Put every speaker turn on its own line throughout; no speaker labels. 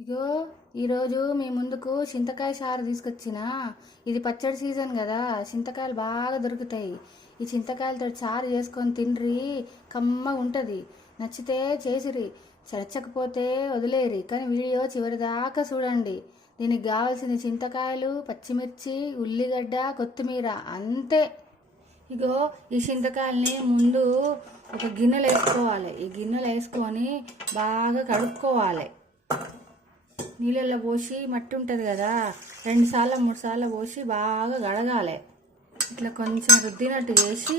ఇగో ఈరోజు మీ ముందుకు చింతకాయ చారు తీసుకొచ్చిన. ఇది పచ్చడి సీజన్ కదా చింతకాయలు బాగా దొరుకుతాయి. ఈ చింతకాయలతో చారు చేసుకొని తిండ్రి కమ్మ ఉంటుంది. నచ్చితే చేసిరి చచ్చకపోతే వదిలేరి కానీ వీడియో చివరి దాకా చూడండి. దీనికి కావాల్సిన చింతకాయలు పచ్చిమిర్చి ఉల్లిగడ్డ కొత్తిమీర అంతే. ఇగో ఈ చింతకాయల్ని ముందు ఒక గిన్నెలు వేసుకోవాలి. ఈ గిన్నెలో వేసుకొని బాగా కడుక్కోవాలి. నీళ్ళల్లో పోసి మట్టి ఉంటుంది కదా రెండు సార్లు మూడు సార్లు పోసి బాగా గడగాలి. ఇట్లా కొంచెం రుద్దినట్టు చేసి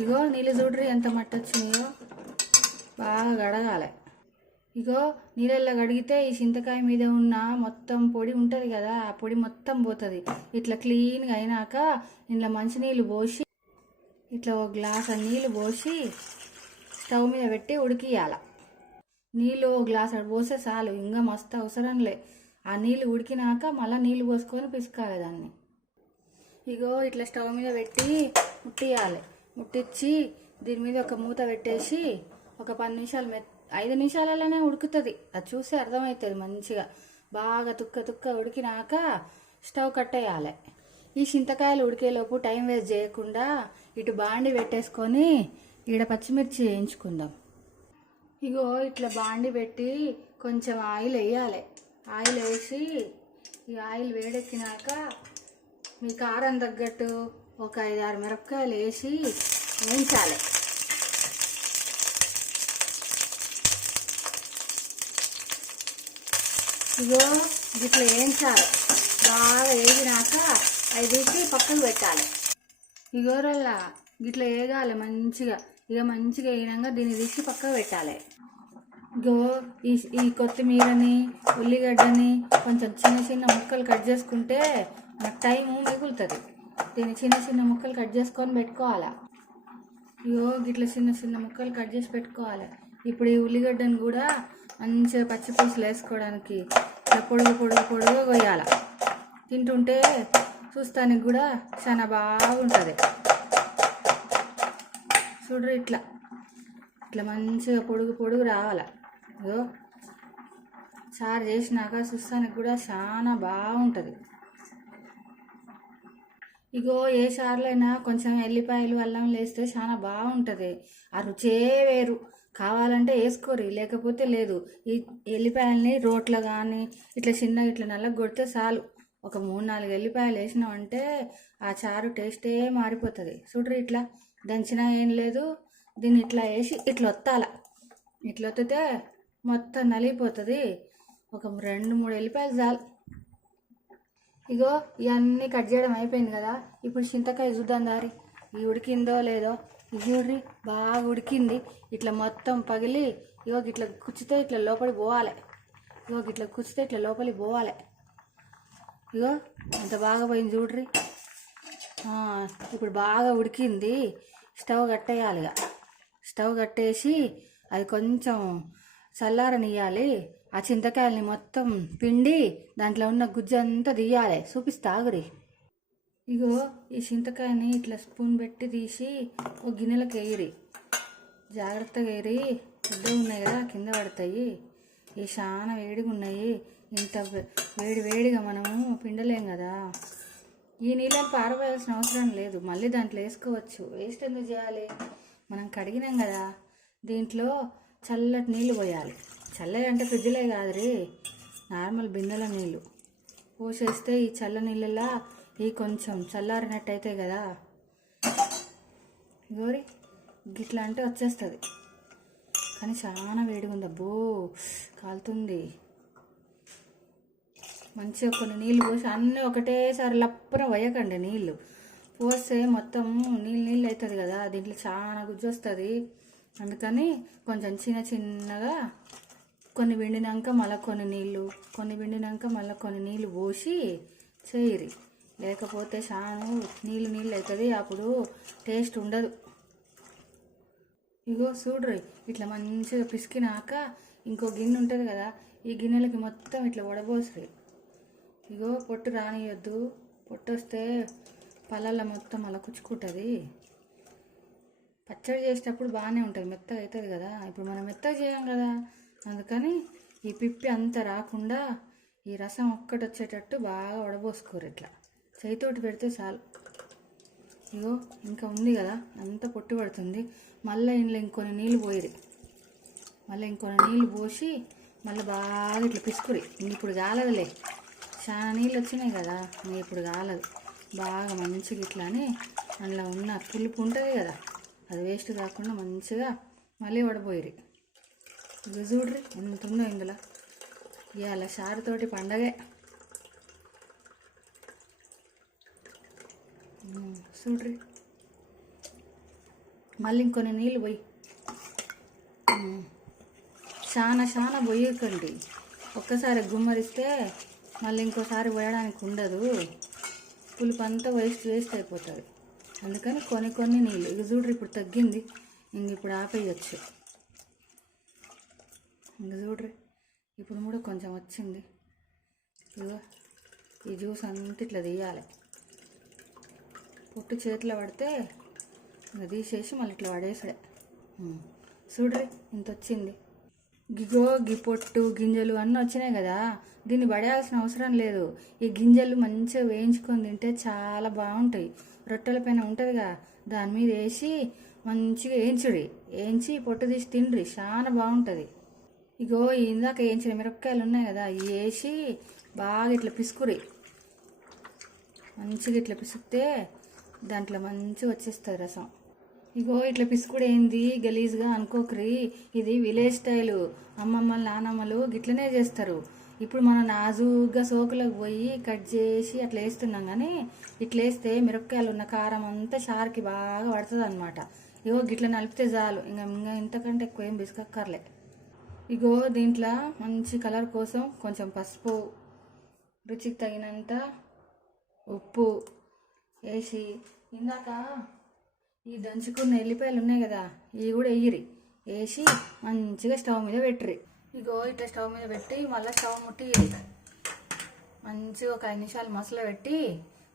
ఇగో నీళ్ళు చూడరు ఎంత మట్టి వచ్చినాయో బాగా గడగాలి. ఇగో నీళ్ళల్లో గడిగితే ఈ చింతకాయ మీద ఉన్న మొత్తం పొడి ఉంటుంది కదా ఆ పొడి మొత్తం పోతుంది. ఇట్లా క్లీన్గా అయినాక ఇంట్లో మంచినీళ్ళు పోసి ఇట్లా ఒక గ్లాస్ నీళ్ళు పోసి స్టవ్ మీద పెట్టి ఉడికియాల నీళ్ళు ఓ గ్లాస్ పోసే పోస్తే చాలు ఇంకా మస్తు అవసరంలే. ఆ నీళ్ళు ఉడికినాక మళ్ళీ నీళ్ళు పోసుకొని పిసుకాలి దాన్ని. ఇగో ఇట్లా స్టవ్ మీద పెట్టి ముట్టియాలి. ముట్టించి దీని మీద ఒక మూత పెట్టేసి ఒక పది నిమిషాలు మె ఐదు నిమిషాలలోనే ఉడుకుతుంది. అది చూస్తే అర్థమవుతుంది మంచిగా. బాగా తుక్క తుక్క ఉడికినాక స్టవ్ కట్టేయాలి. ఈ చింతకాయలు ఉడికేలోపు టైం వేస్ట్ చేయకుండా ఇటు బాండి పెట్టేసుకొని ఈడ పచ్చిమిర్చి వేయించుకుందాం. ఇగో ఇట్లా బాండి పెట్టి కొంచెం ఆయిల్ వేయాలి. ఆయిల్ వేసి ఈ ఆయిల్ వేడెక్కినాక మీ కారం తగ్గట్టు ఒక ఐదు ఆరు మిరపకాయలు వేసి వేయించాలి. ఇగో ఇట్లా వేయించాలి. బాగా వేగినాక అవి తీసి పక్కకు పెట్టాలి. ఇగోరల్లా ఇట్లా వేగాలి మంచిగా. ఇక మంచిగా వేయడంగా దీన్ని తీసి పక్కకు పెట్టాలి. ఇగో ఈ ఈ కొత్తిమీరని ఉల్లిగడ్డని కొంచెం చిన్న చిన్న ముక్కలు కట్ చేసుకుంటే మనకు టైము మిగులుతుంది. దీన్ని చిన్న చిన్న ముక్కలు కట్ చేసుకొని పెట్టుకోవాలి? ఇగో గిట్ల చిన్న చిన్న ముక్కలు కట్ చేసి పెట్టుకోవాలి. ఇప్పుడు ఈ ఉల్లిగడ్డను కూడా మంచిగా పచ్చి పులుసులు వేసుకోవడానికి ఇట్లా పొడుగు పొడుగు పొడుగు కొయ్యాలి. తింటుంటే చూస్తానికి కూడా చాలా బాగుంటుంది. చూడరు ఇట్లా. ఇట్లా మంచిగా పొడుగు పొడుగు రావాలి. ఇగో చారు చేసినాక చూస్తానికి కూడా చాలా బాగుంటుంది. ఇగో ఏ చారులైనా కొంచెం ఎల్లిపాయలు అల్లం వేస్తే చాలా బాగుంటుంది. ఆ రుచే వేరు. కావాలంటే వేసుకోరి లేకపోతే లేదు. ఈ ఎల్లిపాయలని రోట్లో కానీ ఇట్లా చిన్న ఇట్లా నల్ల కొడితే చాలు. ఒక మూడు నాలుగు ఎల్లిపాయలు వేసినామంటే ఆ చారు టేస్టే మారిపోతుంది. చూడరు ఇట్లా? దంచినా ఏం లేదు. దీన్ని ఇట్లా వేసి ఇట్లా ఒత్తాల. ఇట్లా ఒత్తితే మొత్తం నలిగిపోతుంది. ఒక రెండు మూడు వెళ్ళిపోయాలి చాలు. ఇగో ఇవన్నీ కట్ చేయడం అయిపోయింది కదా. ఇప్పుడు చింతకాయ చూద్దాం దారి. ఈ ఉడికిందో లేదో. ఇది చూడ్రి బాగా ఉడికింది. ఇట్లా మొత్తం పగిలి ఇగో ఇట్లా కుచ్చితే ఇట్లా లోపలికి పోవాలి. ఇగో ఇట్లా కుచ్చితే ఇట్లా లోపలికి పోవాలి. ఇగో ఎంత బాగా పోయింది చూడ్రి. ఇప్పుడు బాగా ఉడికింది. స్టవ్ కట్టేయాలి ఇక స్టవ్ కట్టేసి అది కొంచెం చల్లారనియాలి ఆ చింతకాయల్ని మొత్తం పిండి దాంట్లో ఉన్న గుజ్జు అంతా తీయాలి. చూపిస్తా ఆగురి. ఇగో ఈ చింతకాయని ఇట్లా స్పూన్ పెట్టి తీసి ఒక గిన్నెలకు వేయరి జాగ్రత్తగా వేయరి పెద్దగా ఉన్నాయి కదా కింద పడతాయి. ఇవి చాలా వేడిగా ఉన్నాయి ఇంత వేడి వేడిగా మనము పిండలేం కదా. ఈ నీళ్ళని పారవేయాల్సిన అవసరం లేదు. మళ్ళీ దాంట్లో వేసుకోవచ్చు. వేస్ట్ ఎందుకు చేయాలి? మనం కడిగినాం కదా దీంట్లో చల్లటి నీళ్ళు పోయాలి. చల్లగా అంటే ఫ్రిడ్జ్లే కాదురే నార్మల్ బిందెల నీళ్ళు. పోసేస్తే ఈ చల్ల నీళ్ళలా ఈ కొంచెం చల్లారినట్టు అవుతాయి కదా గోరి గిట్లా అంటే వచ్చేస్తుంది. కానీ చాలా వేడిగా ఉంది అబ్బో కాలుతుంది. మంచిగా కొన్ని నీళ్ళు పోసి అన్నీ ఒకటేసారి లప్పున పోయకండి నీళ్ళు పోస్తే మొత్తం నీళ్ళు నీళ్ళు అవుతుంది కదా దీంట్లో చాలా గుజ్జు వస్తుంది. అందుకని కొంచెం చిన్న చిన్నగా కొన్ని విండినాక మళ్ళీ కొన్ని నీళ్ళు కొన్ని విండినాక మళ్ళీ కొన్ని నీళ్ళు పోసి చేయరి. లేకపోతే చాను నీళ్ళు నీళ్ళు అవుతుంది అప్పుడు టేస్ట్ ఉండదు. ఇగో చూడ్రి ఇట్లా మంచిగా పిసికినాక ఇంకో గిన్నె ఉంటుంది కదా ఈ గిన్నెలకి మొత్తం ఇట్లా వడబోసురి. ఇగో పొట్టు రానియొద్దు. పొట్టు వస్తే పళ్ళల్లో మొత్తం అలా కుచ్చుకుంటుంది పచ్చడి చేసేటప్పుడు బాగానే ఉంటుంది మెత్తగా అవుతుంది కదా. ఇప్పుడు మనం మెత్తగా చేయం కదా. అందుకని ఈ పిప్పి అంతా రాకుండా ఈ రసం ఒక్కటి వచ్చేటట్టు బాగా వడబోసుకోరు ఇట్లా. చేతితోటి పెడితే చాలు. ఇగో ఇంకా ఉంది కదా అంత పొట్టు పడుతుంది. మళ్ళీ ఇంట్లో ఇంకొన్ని నీళ్ళు పోయిరి మళ్ళీ ఇంకొన్ని నీళ్ళు పోసి మళ్ళీ బాగా ఇట్లా పిసుకురి ఇప్పుడు కాలదులే. చాలా నీళ్ళు వచ్చినాయి కదా ఇప్పుడు కాలదు. బాగా మంచిగా ఇట్లా అని అందులో ఉన్న పులుపు ఉంటుంది కదా. అది వేస్ట్ కాకుండా మంచిగా మళ్ళీ వడపోయిరి ఇది చూడ్రి ఎంత ఉందో ఇందులో. ఇవాళ షారుతోటి పండగే. చూడ్రి. మళ్ళీ ఇంకొన్ని నీళ్ళు పోయి. చాలా చాలా పోయకండి. ఒక్కసారి గుమ్మరిస్తే మళ్ళీ ఇంకోసారి పోయడానికి ఉండదు. పులుపు అంతా వేస్ట్ వేస్ట్ అయిపోతుంది. అందుకని కొన్ని కొన్ని నీళ్ళు. ఇక చూడరు ఇప్పుడు తగ్గింది. ఇంక ఇప్పుడు ఆపేయచ్చు. ఇంక చూడరు ఇప్పుడు కూడా కొంచెం వచ్చింది. ఇగో ఈ జ్యూస్ అంతా ఇట్లా తీయాలి. పొట్టు చేతిలో పడితే ఇంకా తీసేసి మళ్ళీ ఇట్లా పడేసాడే చూడరి ఇంత వచ్చింది. గిగో గి పొట్టు గింజలు అన్నీ వచ్చినాయి కదా. దీన్ని పడేయాల్సిన అవసరం లేదు. ఈ గింజలు మంచిగా వేయించుకొని తింటే చాలా బాగుంటాయి. రొట్టెల పైన ఉంటుందిగా. దాని మీద వేసి మంచిగా వేయించుడి. వేయించి పొట్టు తీసి తిండ్రి. చాలా బాగుంటుంది. ఇగో ఇందాక వేయించిన మిరపకాయలు ఉన్నాయి కదా ఇవి వేసి బాగా ఇట్లా పిసుకురి. మంచిగా ఇట్లా పిసికితే దాంట్లో మంచిగా వచ్చేస్తుంది రసం. ఇగో ఇట్లా పిసుకుడేంది గలీజ్గా అనుకోకరి. ఇది విలేజ్ స్టైలు. అమ్మమ్మలు నానమ్మలు గిట్లనే చేస్తారు. ఇప్పుడు మనం నాజుగా సోకులకు పోయి కట్ చేసి అట్లా వేస్తున్నాం కానీ ఇట్లా వేస్తే మిరపకాయలు ఉన్న కారం అంతా షార్కి బాగా పడుతుంది అనమాట ఇగో గిట్ల నలిపితే చాలు. ఇంకా ఇంకా ఇంతకంటే ఎక్కువ ఏం పిసుకక్కర్లే ఇగో దీంట్లో మంచి కలర్ కోసం కొంచెం పసుపు రుచికి తగినంత ఉప్పు వేసి ఇందాక ఈ దంచుకున్న ఎల్లిపాయలు ఉన్నాయి కదా ఇవి కూడా వేయిరి వేసి మంచిగా స్టవ్ మీద పెట్టిరి ఇగో ఇట్లా స్టవ్ మీద పెట్టి మళ్ళీ స్టవ్ ముట్టి మంచిగా ఒక ఐదు నిమిషాలు మసలు పెట్టి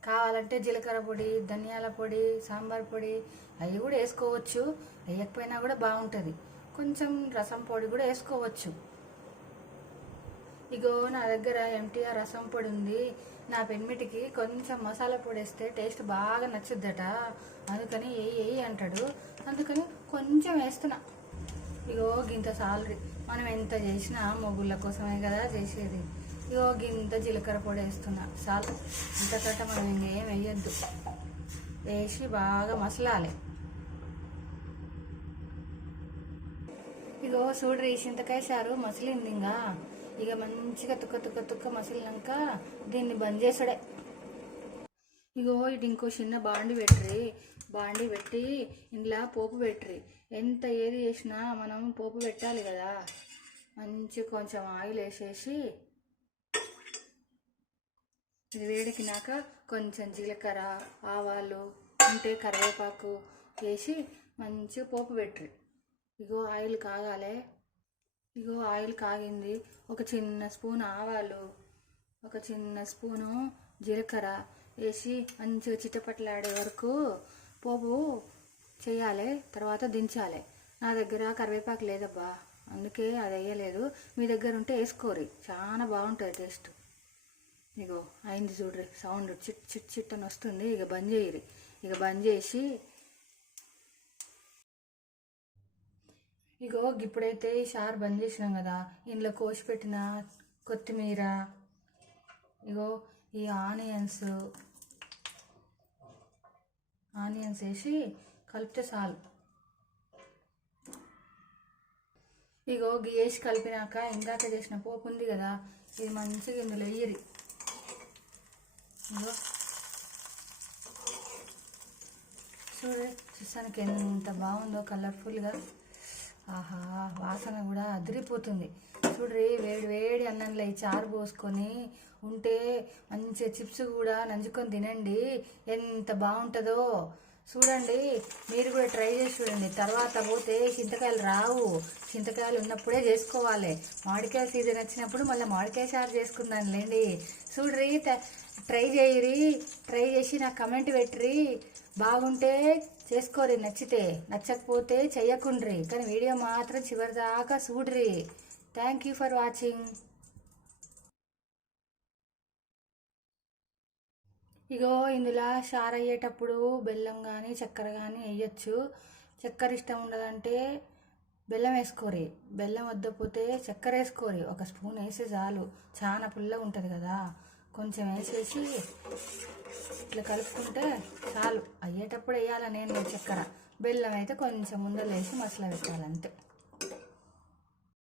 కావాలంటే జీలకర్ర పొడి ధనియాల పొడి సాంబార్ పొడి అవి కూడా వేసుకోవచ్చు. వేయకపోయినా కూడా బాగుంటుంది. కొంచెం రసం పొడి కూడా వేసుకోవచ్చు. ఇగో నా దగ్గర ఎంటీఆర్ రసం పొడి ఉంది. నా పెన్మిటికి కొంచెం మసాలా పొడి వేస్తే టేస్ట్ బాగా నచ్చుద్దట. అందుకని ఏ ఏ అంటాడు. అందుకని కొంచెం వేస్తున్నా. ఇగో గింత సాలరీ. మనం ఎంత చేసినా మొగుళ్ళ కోసమే కదా చేసేది. ఇగో గింత జీలకర్ర పొడి వేస్తున్నా. చాలు ఇంతకట మనం ఇంకేం వేయద్దు. వేసి బాగా మసలాలి. ఇగో చూడ్రి చింతకాయ సారు మసిలింది ఇంకా ఇక మంచిగా తుక్క తుక్క తుక్క మసిలినాక దీన్ని బంద్ చేసాడే ఇగో ఇటు ఇంకో చిన్న బాండి పెట్టిరి బాండి పెట్టి ఇంట్లో పోపు పెట్టరి ఎంత ఏది చేసినా మనం పోపు పెట్టాలి కదా. మంచి కొంచెం ఆయిల్ వేసేసి ఇది వేడికినాక కొంచెం జీలకర్ర ఆవాలు ఉంటే కరివేపాకు వేసి మంచిగా పోపు పెట్టరు ఇగో ఆయిల్ కాగాలే. ఇగో ఆయిల్ కాగింది. ఒక చిన్న స్పూన్ ఆవాలు ఒక చిన్న స్పూను జీలకర్ర వేసి మంచిగా చిట్టపట్లాడే వరకు పోపు చేయాలి తర్వాత దించాలి. నా దగ్గర కరివేపాకు లేదబ్బా అందుకే అది వేయలేదు. మీ దగ్గర ఉంటే వేసుకోరి చాలా బాగుంటుంది టేస్ట్. ఇగో అయింది చూడ్రి సౌండ్ చిట్ చిట్ చిట్ అని వస్తుంది. ఇక బంద్ చేయరి ఇక బంద్ చేసి ఇగో ఇప్పుడైతే ఈ షార్ బంద్ చేసినాం కదా ఇందులో కోసి పెట్టిన కొత్తిమీర ఇగో ఈ ఆనియన్స్ ఆనియన్స్ వేసి కలిపితే చాలు. ఇగో గీ వేసి కలిపినాక ఇందాక చేసిన పోపు ఉంది కదా ఇది మంచిగా ఇందులో వేయరి. ఇగో. చూడు చూసానికి ఎంత బాగుందో కలర్ఫుల్గా ఆహా వాసన కూడా అదిరిపోతుంది. చూడ్రి వేడి వేడి అన్నంలో ఈ చారు పోసుకొని ఉంటే మంచిగా చిప్స్ కూడా నంచుకొని తినండి. ఎంత బాగుంటుందో. చూడండి మీరు కూడా ట్రై చేసి చూడండి. తర్వాత పోతే చింతకాయలు రావు. చింతకాయలు ఉన్నప్పుడే చేసుకోవాలి. మామిడికాయ సీజన్ వచ్చినప్పుడు మళ్ళీ మామిడికాయ చారు చేసుకుందాం లేండి చూడ్రి త- ట్రై చేయరి ట్రై చేసి నాకు కమెంట్ పెట్టిరి. బాగుంటే చేసుకోరి నచ్చితే. నచ్చకపోతే చెయ్యకుండ్రి. కానీ వీడియో మాత్రం చివరి దాకా చూడ్రి. థ్యాంక్ యూ ఫర్ వాచింగ్ ఇగో ఇందులో షార్ అయ్యేటప్పుడు బెల్లం కానీ చక్కెర కానీ వేయచ్చు చక్కెర ఇష్టం ఉండదంటే బెల్లం వేసుకోరి. బెల్లం వద్దపోతే చక్కెర వేసుకోరి. ఒక స్పూన్ వేస్తే చాలు. చాలా పుల్లగా ఉంటుంది కదా. కొంచెం వేసేసి ఇట్లా కలుపుకుంటే చాలు. అయ్యేటప్పుడు వేయాలని నేను చక్కెర బెల్లం అయితే కొంచెం ముందర వేసి మసలు పెట్టాలంతే